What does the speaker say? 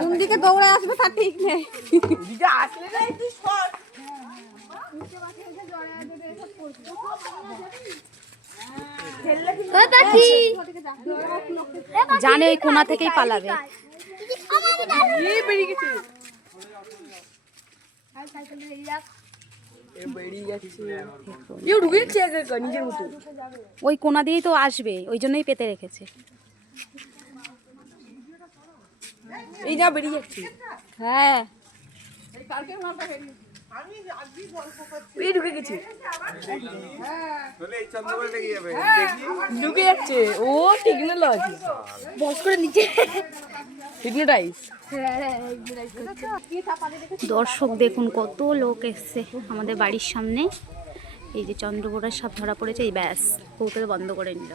কোন দিকে দৌড়ে আসবে তা ঠিক নেই। জানে ওই কোনা থেকেই পালাবে। ওই কোনা দিয়েই তো আসবে, ওই জন্যই পেতে রেখেছে। এই যা বেরিয়ে যাচ্ছে। হ্যাঁ ঢুকে গেছে, ঢুকে যাচ্ছে। ও টেকনোলজি বস করে নিচে হিপনোটাইজ। দর্শক দেখুন কত লোক এসছে আমাদের বাড়ির সামনে। এই যে চন্দ্রবোড়ার সাপ ধরা পড়েছে, এই ব্যাস কৌটো বন্ধ করে নিল।